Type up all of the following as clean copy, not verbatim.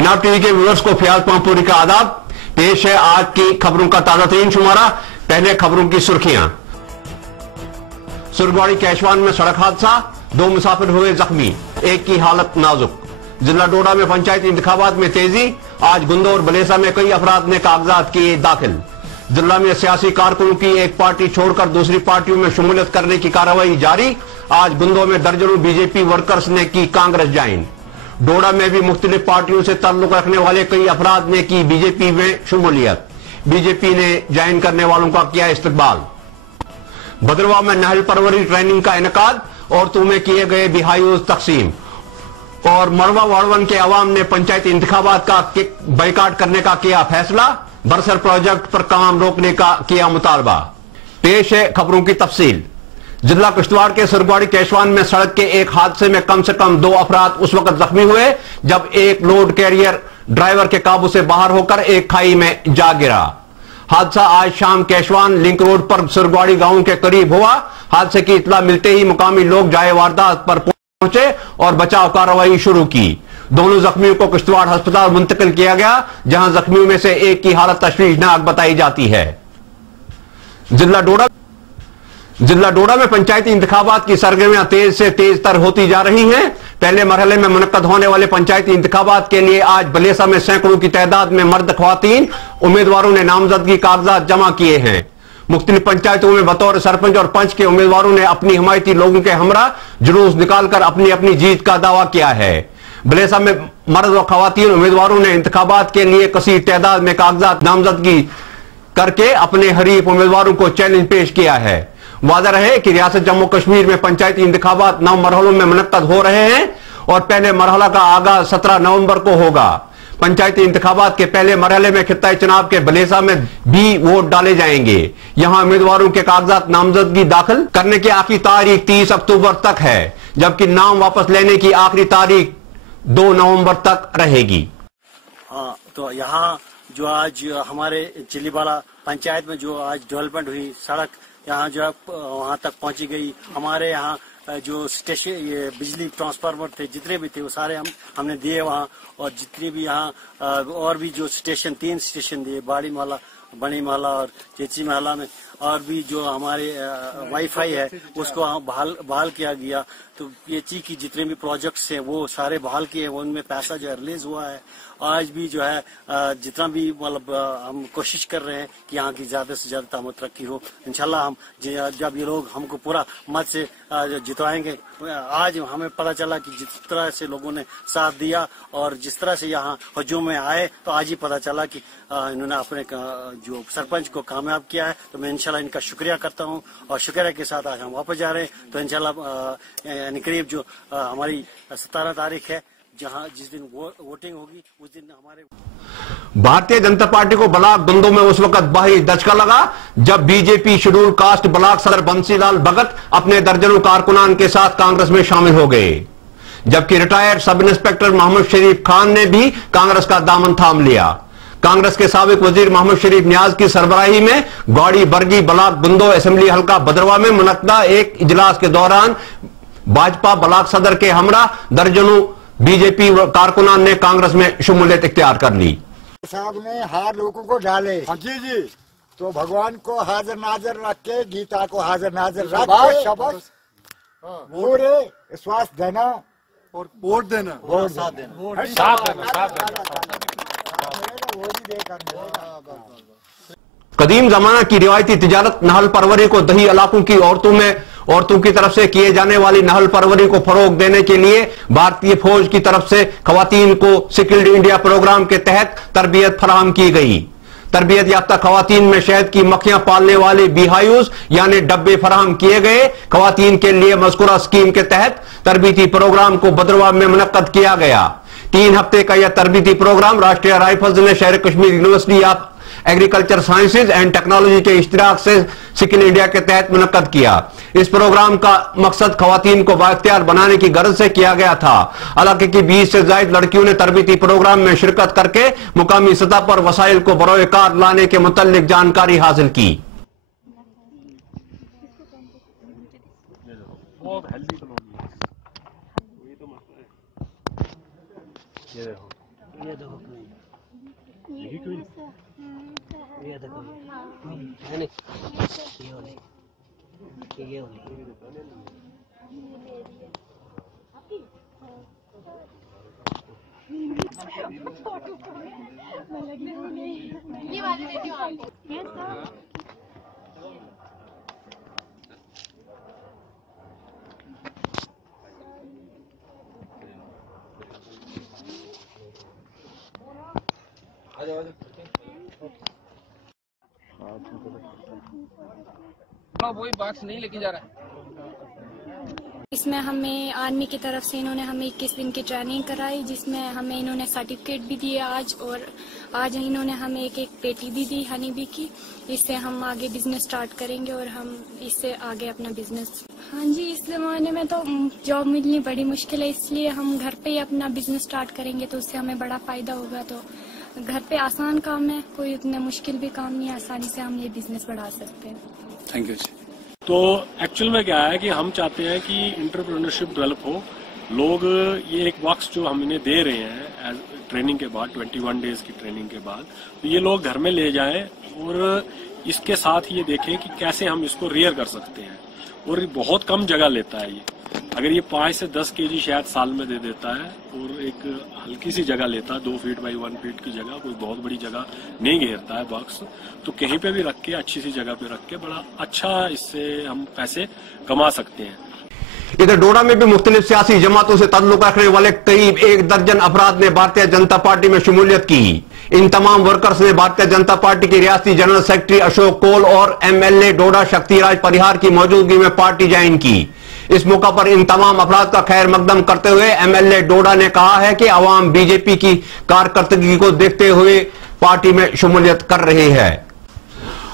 Chenab TV के viewers को फियाज पामपुरी का आदाब। पेश है आज की खबरों का ताजा तरीन शुमारा। पहले खबरों की सुर्खियां। सुरगवाड़ी कैशवान में सड़क हादसा, 2 मुसाफिर हुए जख्मी, एक की हालत नाजुक। जिला डोडा में पंचायती इंतखाबात में तेजी, आज गुंदो और बलेसा में कई अफराद ने कागजात किए दाखिल। जिला में सियासी कारकुनों की एक पार्टी छोड़कर दूसरी पार्टियों में शमूलियत करने की कार्रवाई जारी, आज गुंदो में दर्जनों बीजेपी वर्कर्स ने की कांग्रेस ज्वाइन। डोडा में भी मुख्तलिफ पार्टियों से ताल्लुक रखने वाले कई अफराद ने की बीजेपी में शमूलियत, बीजेपी ने ज्वाइन करने वालों का किया इस्तकबाल। भद्रवाह में नहल परवरी ट्रेनिंग का इनेकाद, औरतों में किए गए बिहायूज तकसीम। और मरवा वाड़वन के अवाम ने पंचायती इंतखाबात का बाइकाट करने का किया फैसला, बरसर प्रोजेक्ट पर काम रोकने का किया मुतालबा। पेश है खबरों की तफसील। जिला किश्तवाड़ के सुरगवाड़ी कैशवान में सड़क के एक हादसे में कम से कम 2 अफराद उस वक्त जख्मी हुए जब एक लोड कैरियर ड्राइवर के काबू से बाहर होकर एक खाई में जा गिरा। हादसा आज शाम कैशवान लिंक रोड पर सुरगवाड़ी गांव के करीब हुआ। हादसे की इत्तला मिलते ही मुकामी लोग जाए वारदात पर पहुंचे और बचाव कार्रवाई शुरू की। दोनों जख्मियों को किश्तवाड़ अस्पताल मुंतकिल किया गया, जहां जख्मियों में से एक की हालत तशवीशनाक बताई जाती है। जिला डोडा में पंचायती इंतखाबात की सरगर्मियां तेज से तेज तर होती जा रही हैं। पहले मरहले में मुनक्कद होने वाले पंचायती इंतखाबात के लिए आज बलेसा में सैकड़ों की तादाद में मर्द ख्वातीन उम्मीदवारों ने नामजदगी कागजात जमा किए हैं। मुख्तलिफ पंचायतों में बतौर सरपंच और पंच के उम्मीदवारों ने अपनी हिमायती लोगों के हमरा जुलूस निकालकर अपनी अपनी जीत का दावा किया है। बलेसा में मर्द और खवातीन उम्मीदवारों ने इंतखाबात के लिए कसीर तादाद में कागजात नामजदगी करके अपने हरीफ उम्मीदवारों को चैलेंज पेश किया है। वाज़ेह रहे कि रियासत जम्मू कश्मीर में पंचायती इंतखाबात 9 मरहलों में मुनक्कद हो रहे हैं और पहले मरहला का आगाज 17 नवंबर को होगा। पंचायती इंतखाबात के पहले मरहले में खित्ता चुनाव के बलेसा में भी वोट डाले जाएंगे। यहां उम्मीदवारों के कागजात नामजदगी दाखिल करने की आखिरी तारीख 30 अक्टूबर तक है, जबकि नाम वापस लेने की आखिरी तारीख 2 नवंबर तक रहेगी। तो यहाँ जो आज हमारे चिलीबाला पंचायत में जो आज डेवलपमेंट हुई, सड़क यहाँ जो है वहाँ तक पहुंची गई। हमारे यहाँ जो स्टेशन ये बिजली ट्रांसफार्मर थे जितने भी थे वो सारे हमने दिए वहाँ, और जितने भी यहाँ और भी जो स्टेशन 3 स्टेशन दिए, बाड़ी माला, बनी माला और चेची महला में, और भी जो हमारे वाईफाई है उसको बहाल किया गया। तो पीएचई की जितने भी प्रोजेक्ट्स हैं वो सारे बहाल किए, उनमें पैसा जो है रिलीज हुआ है। आज भी जो है जितना भी मतलब हम कोशिश कर रहे हैं कि यहाँ की ज्यादा से ज्यादा तामत तरक्की हो। इंशाल्लाह हम जब ये लोग हमको पूरा मत से जितवाएंगे। आज हमें पता चला कि जिस तरह से लोगों ने साथ दिया और जिस तरह से यहाँ हजूम में आए, तो आज ही पता चला कि इन्होंने अपने जो सरपंच को कामयाब किया है। तो मैं इंशाल्लाह इनका शुक्रिया करता हूँ और शुक्रिया के साथ आज हम वापस जा रहे हैं। तो इंशाल्लाह करीब जो हमारी 17 तारीख है, जहां जिस दिन वोटिंग होगी उस दिन हमारे भारतीय जनता पार्टी को ब्लॉक गुंदो में उस वक्त भारी दचका लगा जब बीजेपी शेड्यूल कास्ट ब्लॉक सदर बंसीलाल भगत अपने दर्जनों कारकुनान के साथ कांग्रेस में शामिल हो गए, जबकि रिटायर्ड सब इंस्पेक्टर मोहम्मद शरीफ खान ने भी कांग्रेस का दामन थाम लिया। कांग्रेस के साबिक वजीर मोहम्मद शरीफ नियाज की सरबराही में गौड़ी बरगी ब्लॉक गुंदो असेंबली हल्का भद्रवाह में मुनक्कदा एक इजलास के दौरान भाजपा ब्लॉक सदर के हमरा दर्जनों बीजेपी कारकुनान ने कांग्रेस में शमूलियत इख्तियार कर ली। साहब ने हार लोगों को डाले जी, तो भगवान को हाजिर नाजिर रख के, गीता को हाजिर नाजिर रख के शबस पूरे विश्वास देना और वोट देना, साथ देना। कदीम जमाना की रिवायती तिजारत नहल परवरी को दही इलाकों की औरतों की तरफ से किए जाने वाली नहल परवरी को फरोग देने के लिए भारतीय फौज की तरफ से खवातीन को स्किल्ड इंडिया प्रोग्राम के तहत तरबियत फराहम की गई। तरबियत याफ्ता खवातीन में शहद की मक्खियां पालने वाले बीहायूज यानी डब्बे फराहम किए गए। खवातीन के लिए मज़कूरा स्कीम के तहत तरबियती प्रोग्राम को भद्रवाह में मुनक्कद किया गया। 3 हफ्ते का यह तरबियती प्रोग्राम राष्ट्रीय राइफल्स ने शहर Kashmir university of agriculture sciences and technology के इश्तिराक से स्किल इंडिया के तहत मुनक्कद किया। इस प्रोग्राम का मकसद खवातीन को बाइख्तियार बनाने की गर्ज से किया गया था। इलाके की 20 से ज्यादा लड़कियों ने तरबियती प्रोग्राम में शिरकत करके मुकामी सतह पर वसाइल को बरोए कार लाने के मुतल्लिक जानकारी हासिल की। ये देखो ये देखो है नहीं ये वाली ये वाली देती हूँ आपको। वही बॉक्स नहीं लेके जा रहा है। इसमें हमें आर्मी की तरफ से इन्होंने हमें 21 दिन की ट्रेनिंग कराई, जिसमें हमें इन्होंने सर्टिफिकेट भी दिए आज, और आज इन्होंने हमें एक पेटी भी दी हनी बी की। इससे हम आगे बिजनेस स्टार्ट करेंगे और हम इससे आगे अपना बिजनेस। हाँ जी, इस जमाने में तो जॉब मिलनी बड़ी मुश्किल है, इसलिए हम घर पे ही अपना बिजनेस स्टार्ट करेंगे तो उससे हमें बड़ा फायदा होगा। तो घर पे आसान काम है, कोई उतना मुश्किल भी काम नहीं है, आसानी से हम ये बिजनेस बढ़ा सकते हैं। थैंक यू जी। तो एक्चुअल में क्या है कि हम चाहते हैं कि एंटरप्रेन्योरशिप डेवलप हो। लोग ये एक बॉक्स जो हम इन्हें दे रहे हैं ट्रेनिंग के बाद, 21 डेज की ट्रेनिंग के बाद, तो ये लोग घर में ले जाएं और इसके साथ ये देखें कि कैसे हम इसको रियर कर सकते हैं। और बहुत कम जगह लेता है ये, अगर ये 5 से 10 केजी शायद साल में दे देता है, और एक हल्की सी जगह लेता है, 2 फीट बाई 1 फीट की जगह, कोई बहुत बड़ी जगह नहीं घेरता है बॉक्स। तो कहीं पे भी रख के, अच्छी सी जगह पे रख के बड़ा अच्छा इससे हम पैसे कमा सकते हैं। इधर डोडा में भी मुख्तलिफ सियासी जमातों से ताल्लुक रखने वाले करीब 1 दर्जन अफराद ने भारतीय जनता पार्टी में शमूलियत की। इन तमाम वर्कर्स ने भारतीय जनता पार्टी के रियासती जनरल सेक्रेटरी अशोक कोल और MLA डोडा शक्तिराज परिहार की मौजूदगी में पार्टी ज्वाइन की। इस मौका पर इन तमाम अफराद का खैर मकदम करते हुए MLA डोडा ने कहा है कि अवाम बीजेपी की कारकर्दगी को देखते हुए पार्टी में शमूलियत कर रही है।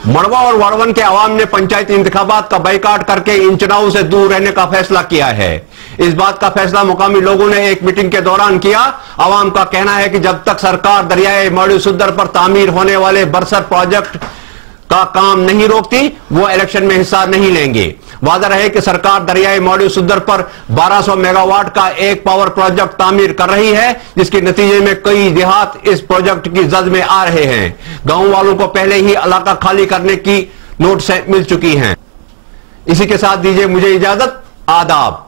मड़वा और वाड़वन के अवाम ने पंचायती इंतखाबात का बाइकाट करके इन चुनावों से दूर रहने का फैसला किया है। इस बात का फैसला मुकामी लोगों ने एक मीटिंग के दौरान किया। अवाम का कहना है कि जब तक सरकार दरियाए माड़ी सुद्दर पर तामीर होने वाले बरसर प्रोजेक्ट का काम नहीं रोकती, वो इलेक्शन में हिस्सा नहीं लेंगे। वादा रहे कि सरकार दरियाई माड़ी सुद्दर पर 1200 मेगावाट का एक पावर प्रोजेक्ट तामीर कर रही है, जिसके नतीजे में कई देहात इस प्रोजेक्ट की जद में आ रहे हैं। गांव वालों को पहले ही इलाका खाली करने की नोटिस मिल चुकी हैं। इसी के साथ दीजिए मुझे इजाजत। आदाब।